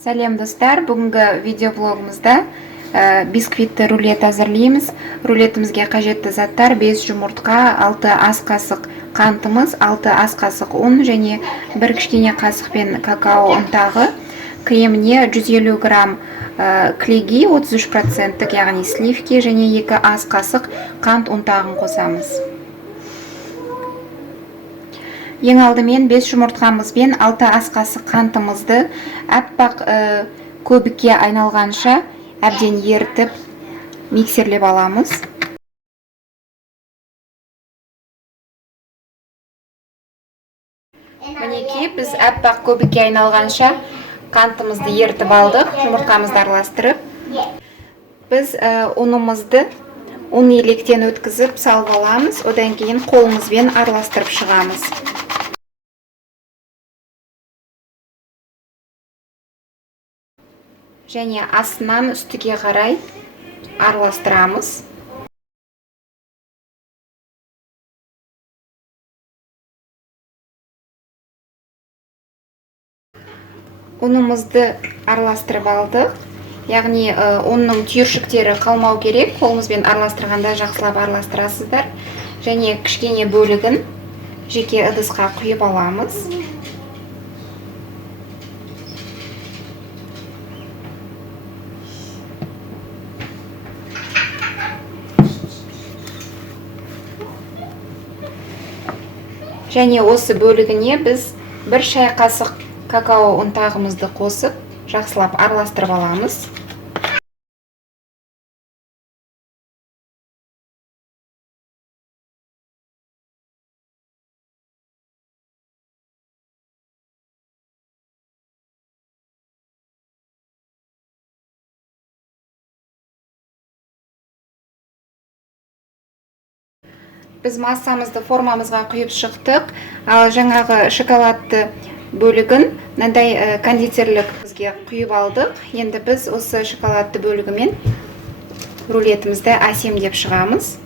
Сәлем достар, бүгінгі видеоблогымызда бисквитті рулет әзірлейміз. Рулетімізге қажетті заттар 5 жұмыртқа, 6 ас қасық қантымыз, 6 ас қасық ұн және 1 кішкене қасықпен какао ұнтағы. Креміне 150 грамм клейги 33%, яғни сливки және 2 ас қасық қант ұнтағын қосамыз. Ең алдымен 5 жұмыртқамыз бен 6 ас қасық қантымызды аппақ көбікке айналғанша әбден ерітіп миксерлеп аламыз. Мінекей, біз аппақ көбікке айналғанша қантымызды ерітіп алдық, жұмыртқамызды араластырып. Біз ұнымызды ұн електен өткізіп салып аламыз, одан кейін қолымызбен араластырып шығамыз. Және астынан үстіге қарай араластырамыз. Ұнымызды араластырып алдық. Яғни ұнның түйіршіктері қалмау керек. Қолымызбен араластырғанда жақсылап араластырасыздар. Және кішкене бөлігін жеке ыдысқа құйып аламыз. Және осы бөлігіне біз 1 шай қасық какао ұнтағымызды қосып, жақсылап араластырып аламыз. Біз массамызды формамызға құйып шықтық, ал жаңағы шоколадты бөлігін мынандай кондитерлік бізге құйып алдық. Енді біз осы шоколадты бөлігімен рулетімізді әсемдеп шығамыз.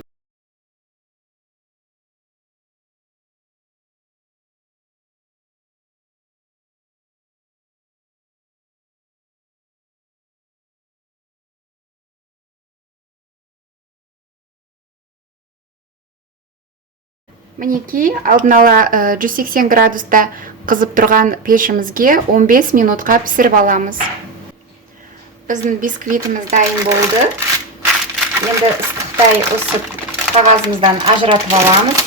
Мінекей, алдын ала 180 градуста қызып тұрған пешімізге 15 минутқа пісіріп аламыз. Біздің бисквитіміз дайын болды. Енді ыстықтай осы қағазымыздан ажыратып аламыз.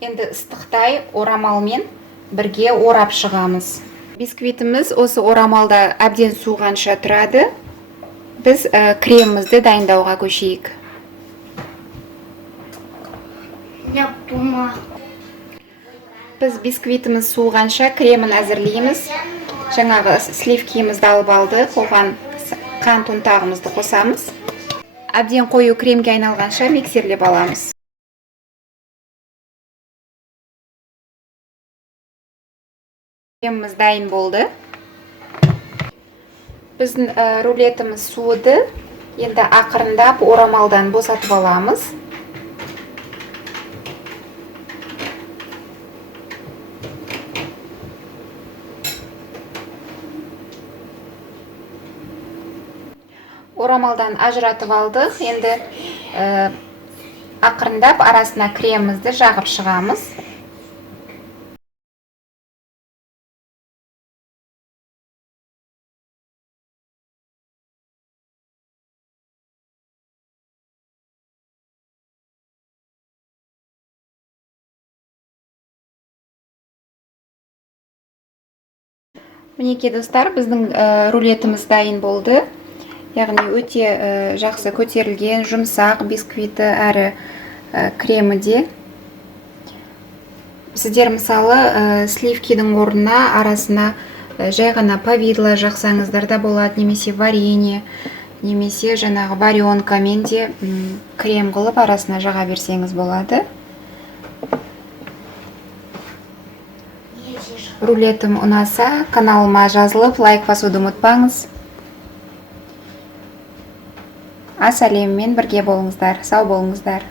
Енді ыстықтай орамалмен бірге орап шығамыз. Бисквитіміз осы орамалда әбден суығанша тұрады. Біз кремімізді дайындауға көшейік. Біз бисквитіміз суығанша кремін әзірлейміз. Жаңағы сливкимізді алып алдық, оған қант ұнтағымызды қосамыз. Әбден қою кремге айналғанша миксерлеп аламыз. Креміміз дайын болды. Біздің рулетіміз суыды. Енді ақырындап орамалдан босатып аламыз. Орамалдан ажыратып алдық. Енді ақырындап арасына кремімізді жағып шығамыз. Мінекей достар, біздің рулетіміз дайын болды. Яғни өте жақсы көтерілген, жұмсақ бисквиті әрі кремі де. Сіздер мысалы сливкидің орнына арасына жай ғана повидло жақсаңыздар да болады, немесе варенье, немесе жаңағы варенкамен де крем қылып арасына жаға берсеңіз болады. Рулетім ұнаса, каналыма жазылып, лайк басуды ұмытпаңыз. Ас әлемімен бірге болыңыздар, сау болыңыздар.